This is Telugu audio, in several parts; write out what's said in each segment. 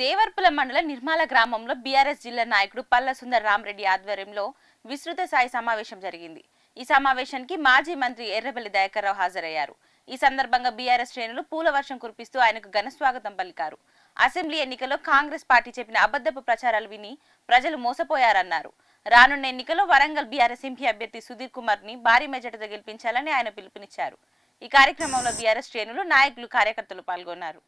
దేవర్పుల మండల నిర్మాల గ్రామంలో బీఆర్ఎస్ జిల్లా నాయకుడు పల్ల సుందర్ రామరెడ్డి ఆధ్వర్యంలో విస్తృత స్థాయి సమావేశం జరిగింది. ఈ సమావేశానికి మాజీ మంత్రి ఎర్రబెల్లి దయాకర్రావు హాజరయ్యారు. ఈ సందర్భంగా బీఆర్ఎస్ శ్రేణులు పూల వర్షం కురిపిస్తూ ఆయనకు ఘనస్వాగతం పలికారు. అసెంబ్లీ ఎన్నికల్లో కాంగ్రెస్ పార్టీ చెప్పిన అబద్ధపు ప్రచారాలు విని ప్రజలు మోసపోయారన్నారు. రానున్న ఎన్నికల్లో వరంగల్ బీఆర్ఎస్ ఎంపీ అభ్యర్థి సుధీర్ కుమార్ని భారీ మెజార్టీతో గెలిపించాలని ఆయన పిలుపునిచ్చారు. ఈ కార్యక్రమంలో బీఆర్ఎస్ శ్రేణులు నాయకులు కార్యకర్తలు పాల్గొన్నారు.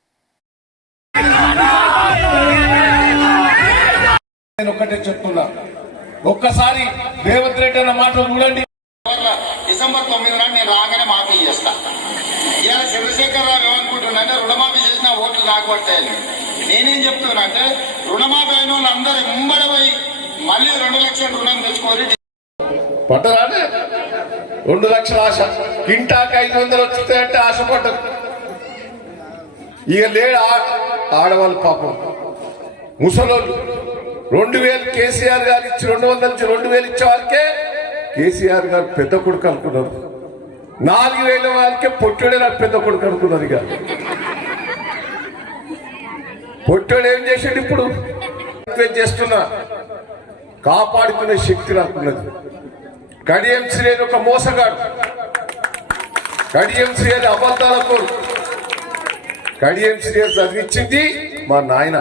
నేను ఒక్కటే చెప్తున్నా. ఒక్కసారి రేవంత్ రెడ్డి అన్న మాటలు చూడండి. డిసెంబర్ తొమ్మిది నాడు నేను రాగానే మాఫీ చేస్తా. ఇవాళ చంద్రశేఖరరావు ఏమనుకుంటున్నానంటే రుణమాఫీ చేసిన ఓట్లు నాకు పట్టాయని నేనేం చెప్తున్నా అంటే రుణమాఫీ అయిన వాళ్ళందరూ ముంబడి మళ్ళీ రెండు లక్షల రుణం తెచ్చుకోరి పడ్డరానే? రెండు లక్షల ఆశ. కింటాకి ఐదు వందలు వస్తాయంటే ఆశపడ్డరు ఇక లేడు? ఆడవాళ్ళు పాపం. ముసలోళ్ళు. రెండు వేలు కేసీఆర్ గారు ఇచ్చి రెండు వందల నుంచి రెండు వేలు ఇచ్చే వాళ్ళకే కేసీఆర్ గారు పెద్ద కొడుకు అనుకున్నారు. నాలుగు వేల వారికే పొట్టుడే నాకు పెద్ద కొడుకు అనుకున్నారు ఇక. పొట్టుడు ఏం చేశాడు ఇప్పుడు? చేస్తున్నా? కాపాడుకునే శక్తి నాకున్నది. కడియం శ్రీ అని ఒక మోసగాడు. కడియం శ్రీ అని అబద్ధాల కొడుకు కడియం చదివించింది మా నాయన.